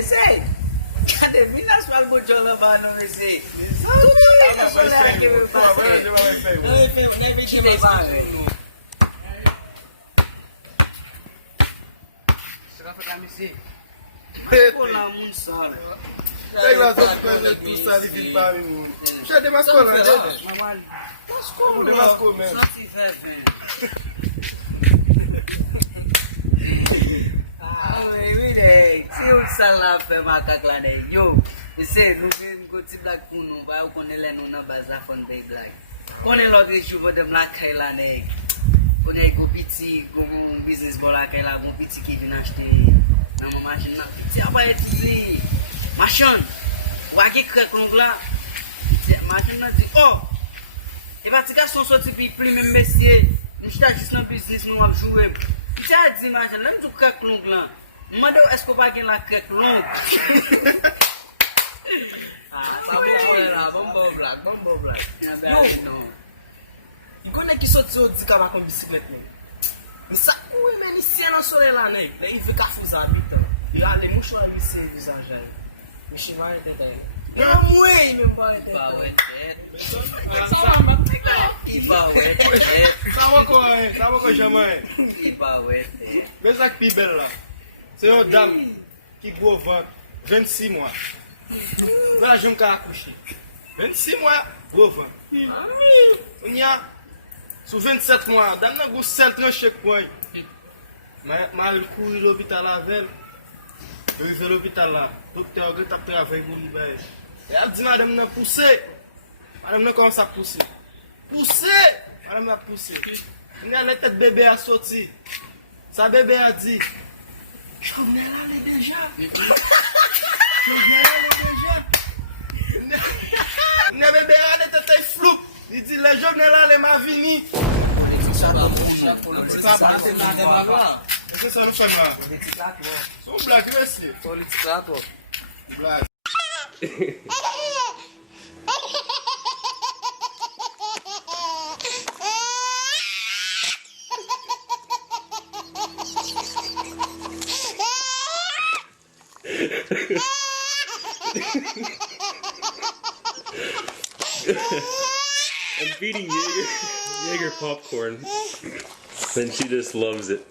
Ese, cadê Minas para o Jola Bano, esse? Tudo é só ela que me passa. Que tem vai. Será que vai me ser? Pô, lá muito só. Pega lá as outras coisas que tu sabe vir para mim. Já tem mais cola, né? Mascou, Tem mais cola mesmo. só tiver, velho. Se o salário foi macaco lá, né? Yo, você não vê o tipo da cuno, vai o quando ele é na bazar von day black. Quando ele logo chuva de black lá, né? Quando ele go piti, go um business bola lá, go piti que vem acheter na uma máquina, piti aparece, machine, o aqui que com lá, máquina diz, oh, e vai tirar son sorti pi prime monsieur, não está juste na business não vai jouer. Piti a diz machine, não do que com lá. Manda o escobar aqui na crack long. Ah, tá bom, black. Yo, e quando é que só te diz que vai com bicicleta, né? Me saco, mas nem se não sou lá, né? Aí fica fusado, então. E ali, muito lá, me se visagem aí. Me chamar de até. Eu moei, meu pai. Sabe o que eu chamo aí? Mesmo aqui, Pibel lá. C'est une dame qui boit 26 mois. Voilà, j'ai un cas à coucher. 26 mois, boit 20. On y a, sur 27 mois, dame n'a pas 7 dans chaque point. Mais je cours à l'hôpital avec elle. Je vais à l'hôpital là. Le docteur a tapé avec vous. Et elle dit, madame n'a poussé. Madame n'a commencé à pousser. Madame n'a poussé. On y a la tête bébé à sortir. Sa bébé a dit. Je venais là déjà. Ne bébé a des têtes flou. Il dit les jeunes là les m'a vini. Ça nous fait mal. Son blague merci. Blague. I'm feeding Jaeger popcorn, and she just loves it.